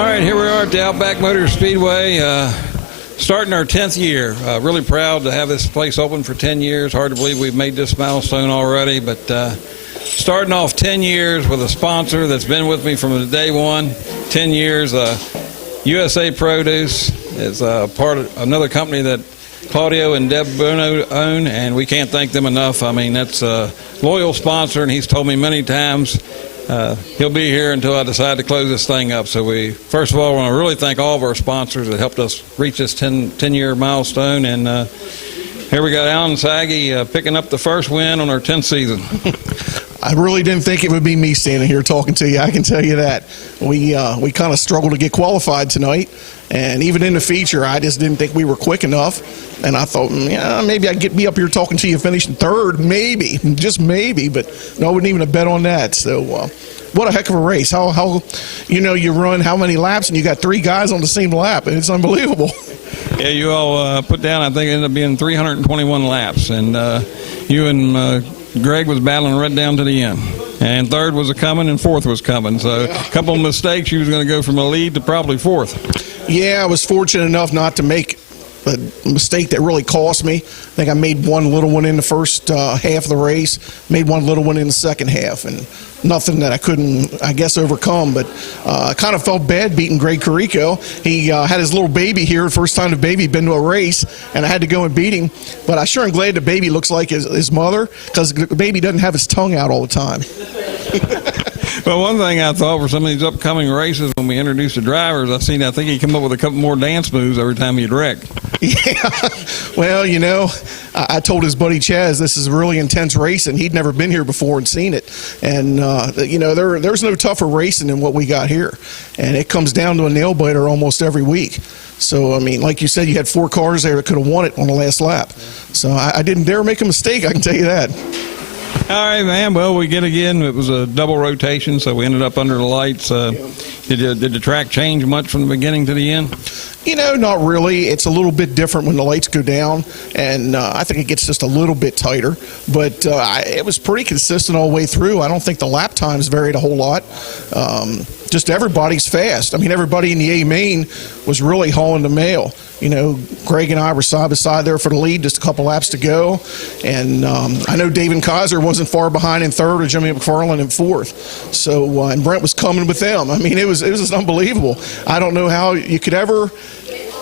All right, here we are at the Outback Motor Speedway, starting our 10th year. Really proud to have this place open for 10 years. Hard to believe we've made this milestone already, but starting off 10 years with a sponsor that's been with me from day one. 10 years, USA Produce is part of another company that Claudio and Deb Bono own, and we can't thank them enough. I mean, that's a loyal sponsor, and he's told me many times he'll be here until I decide to close this thing up. So we, first of all, want to really thank all of our sponsors that helped us reach this 10-year milestone. And here we got Alan Saggy picking up the first win on our 10th season. I really didn't think it would be me standing here talking to you. I can tell you that. We kind of struggled to get qualified tonight. And even in the feature, I just didn't think we were quick enough. And I thought, yeah, maybe I'd get me up here talking to you finishing third, maybe, just maybe. But no, I wouldn't even have bet on that. So what a heck of a race. How you run how many laps, and you got three guys on the same lap, and it's unbelievable. Yeah, you all put down, I think it ended up being 321 laps. And you and Greg was battling right down to the end. And third was coming, and fourth was coming. So a couple of mistakes, you was going to go from a lead to probably fourth. Yeah, I was fortunate enough not to make a mistake that really cost me. I think I made one little one in the first half of the race, made one little one in the second half, and nothing that I couldn't, I guess, overcome. But I kind of felt bad beating Greg Carrico. He had his little baby here, first time the baby had been to a race, and I had to go and beat him. But I sure am glad the baby looks like his mother, because the baby doesn't have his tongue out all the time. Well, one thing I thought for some of these upcoming races, when we introduced the drivers, I think he'd come up with a couple more dance moves every time he'd wreck. Yeah, well, I told his buddy Chaz this is a really intense racing. He'd never been here before and seen it. And, there's no tougher racing than what we got here. And it comes down to a nail-biter almost every week. So, I mean, like you said, you had four cars there that could have won it on the last lap. So I didn't dare make a mistake, I can tell you that. All right, man. Well, we get again. It was a double rotation, so we ended up under the lights. Did the track change much from the beginning to the end? Not really. It's a little bit different when the lights go down, and I think it gets just a little bit tighter. But it was pretty consistent all the way through. I don't think the lap times varied a whole lot. Just everybody's fast. I mean, everybody in the A main was really hauling the mail. Greg and I were side by side there for the lead, just a couple laps to go. And I know David Kaiser wasn't far behind in third, or Jimmy McFarland in fourth. So, and Brent was coming with them. I mean, it was just unbelievable. I don't know how you could ever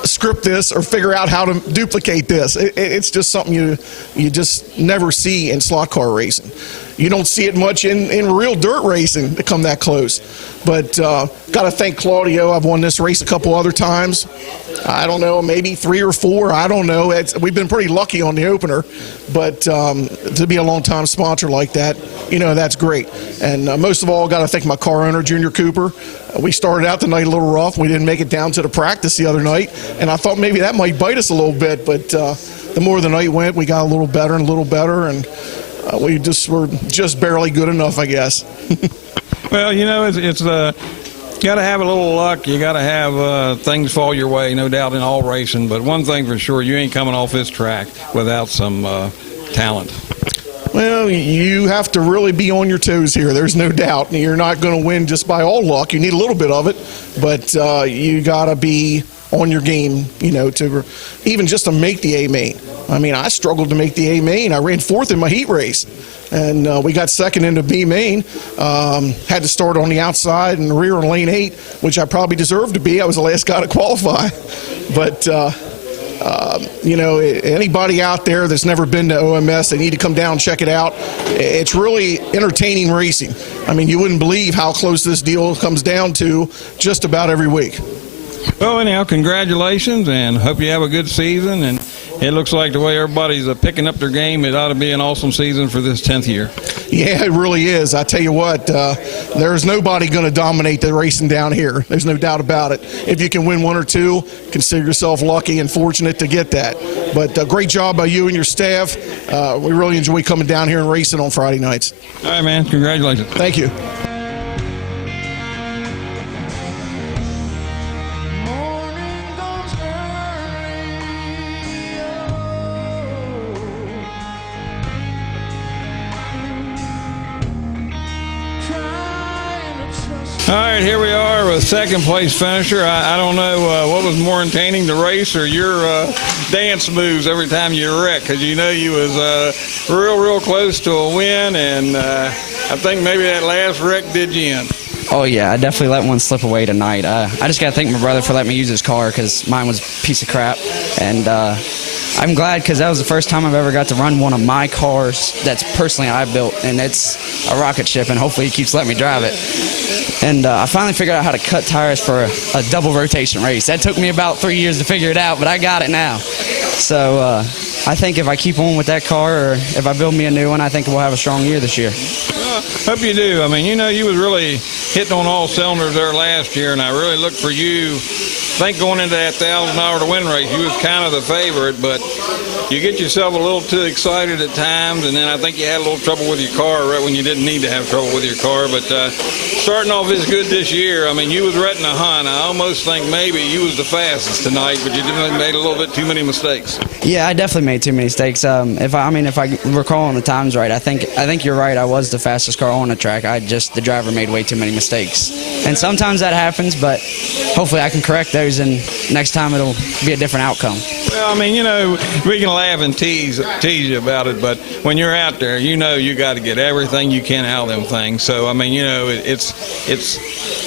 script this or figure out how to duplicate this. It's just something you just never see in slot car racing. You don't see it much in real dirt racing to come that close. But got to thank Claudio. I've won this race a couple other times. I don't know, maybe 3 or 4. I don't know. We've been pretty lucky on the opener. But to be a long-time sponsor like that, that's great. And most of all, got to thank my car owner, Junior Cooper. We started out the night a little rough. We didn't make it down to the practice the other night. And I thought maybe that might bite us a little bit. But the more the night went, we got a little better and a little better. And we were just barely good enough, I guess. Well, it's got to have a little luck. You got to have things fall your way, no doubt, in all racing. But one thing for sure, you ain't coming off this track without some talent. Well, you have to really be on your toes here. There's no doubt. You're not going to win just by all luck. You need a little bit of it, but you got to be on your game, to even just to make the A main. I mean, I struggled to make the A main. I ran fourth in my heat race, and we got second into B main. Had to start on the outside and rear in lane 8, which I probably deserved to be. I was the last guy to qualify. But anybody out there that's never been to OMS, they need to come down and check it out. It's really entertaining racing. I mean, you wouldn't believe how close this deal comes down to just about every week. Well, anyhow, congratulations, and hope you have a good season. And it looks like the way everybody's picking up their game, it ought to be an awesome season for this 10th year. Yeah, it really is. I tell you what, there's nobody going to dominate the racing down here. There's no doubt about it. If you can win 1 or 2, consider yourself lucky and fortunate to get that. But great job by you and your staff. We really enjoy coming down here and racing on Friday nights. All right, man. Congratulations. Thank you. All right, here we are with a second place finisher. I don't know what was more entertaining, the race or your dance moves every time you wreck, because you know you was real close to a win, and I think maybe that last wreck did you in. Oh, yeah, I definitely let one slip away tonight. I just got to thank my brother for letting me use his car, because mine was a piece of crap. And I'm glad, because that was the first time I've ever got to run one of my cars that's personally I built, and it's a rocket ship, and hopefully he keeps letting me drive it. And I finally figured out how to cut tires for a double rotation race. That took me about 3 years to figure it out, but I got it now. So I think if I keep on with that car, or if I build me a new one, I think we'll have a strong year this year. Hope you do. I mean, you know, you was really hitting on all cylinders there last year, and I really looked for you. I think going into that $1,000 to win race, you was kind of the favorite, but you get yourself a little too excited at times, and then I think you had a little trouble with your car right when you didn't need to have trouble with your car. But starting off as good this year, I mean, you was right in the hunt. I almost think maybe you was the fastest tonight, but you made a little bit too many mistakes. Yeah, I definitely made too many mistakes. If I recall on the times right, I think you're right. I was the fastest car on the track. The driver made way too many mistakes, and sometimes that happens. But hopefully, I can correct those, and next time it'll be a different outcome. Well, I mean, you know, we can laugh and tease you about it, but when you're out there, you know you got to get everything you can out of them things. So, I mean, you know, it's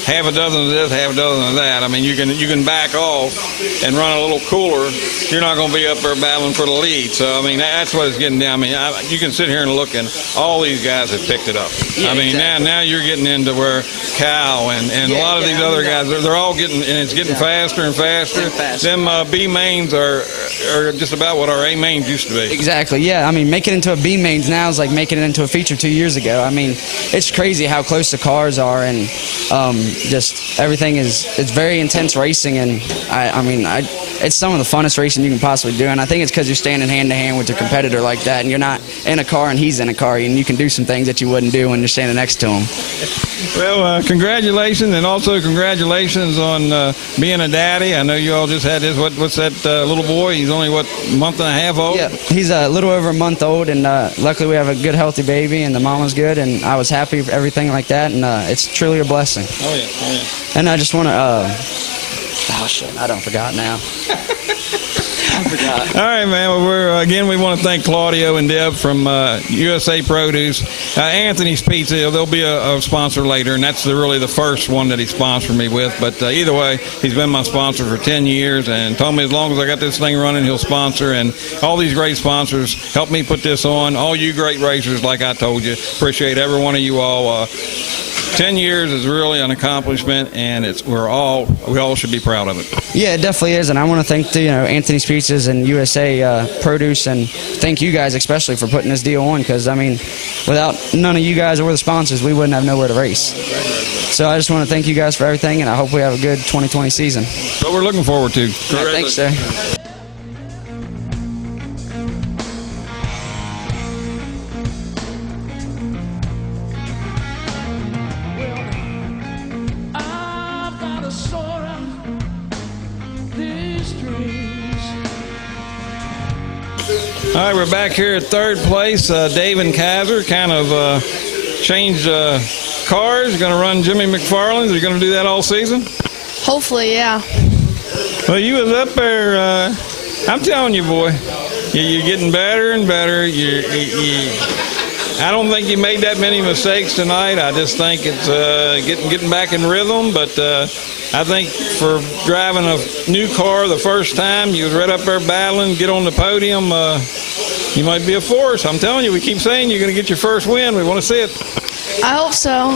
half a dozen of this, half a dozen of that. I mean, you can back off and run a little cooler. You're not going to be up there battling for the lead. So, I mean, that's what it's getting down. I mean, you can sit here and look, and all these guys have picked it up. Yeah, I mean, exactly. now you're getting into where Cal and a lot of these other guys, they're all getting, and it's getting faster and faster. Them B mains are just about what our A mains used to be. Exactly, yeah. I mean, making it into a B mains now is like making it into a feature 2 years ago. I mean, it's crazy how close the cars are, and just everything it's very intense racing, and it's some of the funnest racing you can possibly do, and I think it's because you're standing hand to hand with your competitor like that, and you're not in a car and he's in a car, and you can do some things that you wouldn't do when you're standing next to him. Well, congratulations, and also congratulations on being a daddy. I know you all just had this. What's that little boy? He's only, a month and a half old? Yeah, he's a little over a month old, and luckily we have a good, healthy baby, and the mama's good, and I was happy with everything like that, and it's truly a blessing. Oh, yeah. And I just want to, oh, shit, I don't forgot now. I forgot. All right, man. Well, we want to thank Claudio and Deb from USA Produce. Anthony's Pizza, they'll be a sponsor later, and that's really the first one that he sponsored me with. But either way, he's been my sponsor for 10 years and told me as long as I got this thing running, he'll sponsor. And all these great sponsors helped me put this on. All you great racers, like I told you, appreciate every one of you all. 10 years is really an accomplishment, and we all should be proud of it. Yeah, it definitely is, and I want to thank Anthony's Pizzas and USA Produce, and thank you guys especially for putting this deal on, because I mean, without none of you guys or the sponsors, we wouldn't have nowhere to race. So I just want to thank you guys for everything, and I hope we have a good 2020 season. So we're looking forward to. Thanks, sir. All right, we're back here at third place. Dave and Kaiser kind of changed cars. You're going to run Jimmy McFarland's. Are you going to do that all season? Hopefully, yeah. Well, you was up there. I'm telling you, boy, you're getting better and better. I don't think you made that many mistakes tonight. I just think it's getting back in rhythm. But I think for driving a new car the first time, you was right up there battling, get on the podium. You might be a force. I'm telling you, we keep saying you're going to get your first win. We want to see it. I hope so.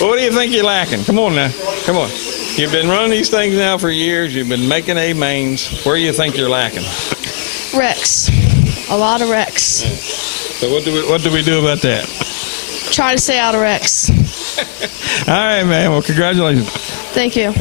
Well, what do you think you're lacking? Come on now. Come on. You've been running these things now for years. You've been making A mains. Where do you think you're lacking? Wrecks. A lot of wrecks. So what do we do about that? Try to stay out of wrecks. All right, man. Well, congratulations. Thank you.